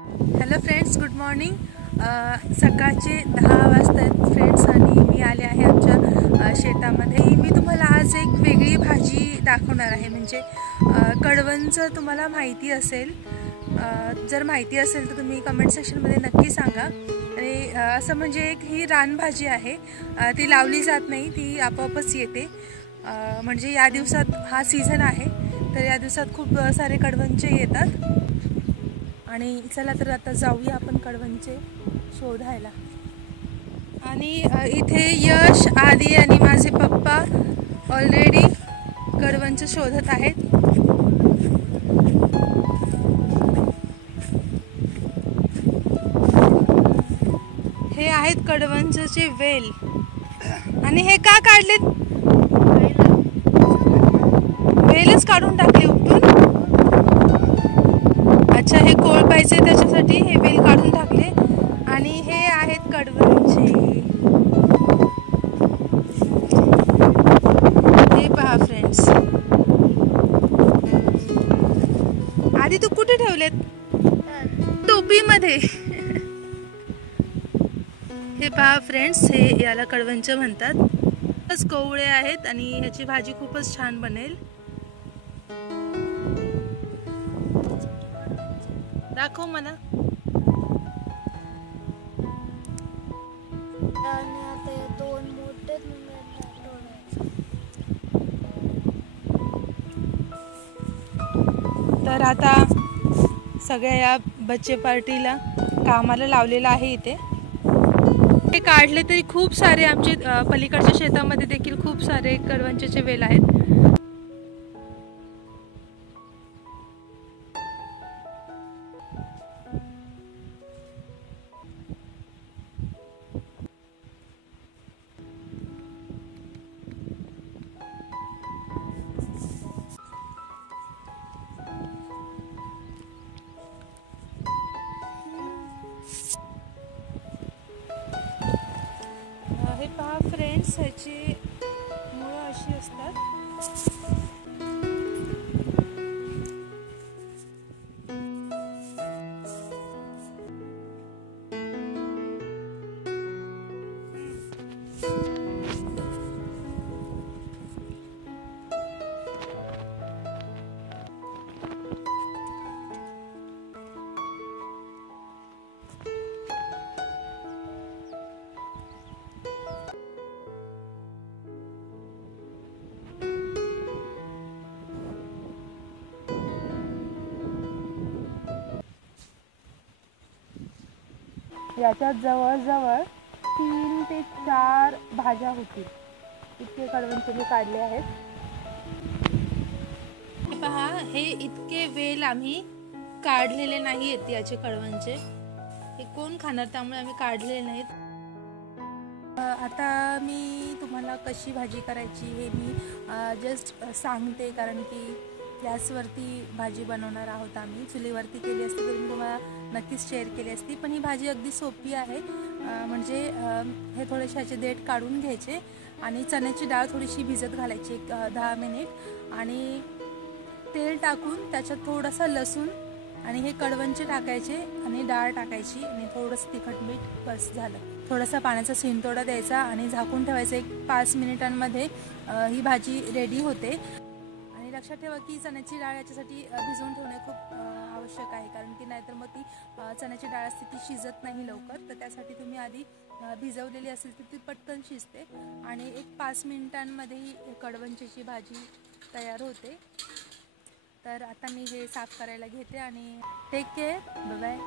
Hello friends, good morning. सकाळचे 10 वाजता friends आणि मी आले आहे आमच्या शेतामध्ये. मी तुम्हाला आज एक वेगळी भाजी दाखवणार आहे. म्हणजे कडवनचं तुम्हाला माहिती असेल. जर माहिती असेल तर तुम्ही कमेंट सेक्शनमध्ये नक्की सांगा. आणि असं म्हणजे एक ही रानभाजी आहे. ती लावली जात नाही, ती आपोआपच येते. म्हणजे या दिवसात हा सीझन आहे, तर या दिवसात खूप सारे कडवनचे येतात. आणि चला तर आता जाऊया आपण कडवनचे शोधायला. आणि इथे यश, आदी आणि माझे पप्पा ऑलरेडी कडवनचे शोधत आहेत. हे आहेत कडवनचे वेल. आणि हे का काढलेत? वेलच काढून टाकले उपटून. अच्छा, हे कोळपायचे त्याच्यासाठी हे वेल काढून टाकले. आणि हे आहेत कडवनचे. हे पहा फ्रेंड्स. आधी तू कुठे ठेवलेत? टोपीमध्ये. हे पहा फ्रेंड्स, हे याला कडवनचे म्हणतात. खूपच कोवळे आहेत आणि ह्याची भाजी खूपच छान बनेल. दाखव मला. तर आता सगळ्या या बच्चे पार्टीला कामाला लावलेलं आहे इथे. हे काढले तरी खूप सारे आमचे पलीकडच्या शेतामध्ये देखील खूप सारे कडवनचे वेल आहेत. हे पहा फ्रेंड्स, ह्याची मुळं अशी असतात. याच्यात जवळजवळ 3 ते 4 भाज्या होतील. इतके कडवनचे मी काढले आहेत. पहा, हे इतके वेल आम्ही काढलेले नाही आहेत याचे कडवनचे. हे कोण खाणार, त्यामुळे आम्ही काढलेले नाहीत. आता मी तुम्हाला कशी भाजी करायची हे मी जस्ट सांगते, कारण की गॅसवरती भाजी बनवणार आहोत आम्ही. चुलीवरती केली असती तर मी तुम्हाला नक्कीच शेअर केली असती. पण ही भाजी अगदी सोपी आहे. म्हणजे हे थोडेसे ह्याचे देठ काढून घ्यायचे आणि चण्याची डाळ थोडीशी भिजत घालायची 10 मिनिट. आणि तेल टाकून त्याच्यात थोडासा लसूण आणि हे कडवनचे टाकायचे आणि डाळ टाकायची आणि थोडंसं तिखट मीठ, बस झालं. थोडासा पाण्याचा शिंतोडा द्यायचा आणि झाकून ठेवायचं. 1-5 मिनिटांमध्ये ही भाजी रेडी होते. आणि लक्षात ठेवा की चण्याची डाळ याच्यासाठी भिजवून ठेवणे खूप आवश्यक आहे, कारण की नाहीतर मग ती चण्याची डाळ असते ती शिजत नाही लवकर. तर त्यासाठी तुम्ही आधी भिजवलेली असेल तर ती पटकन शिजते. आणि 1-5 मिनिटांमध्ये ही कडवनची भाजी तयार होते. तर आता मी हे साफ करायला घेते आणि टेक केअर, बाय बाय.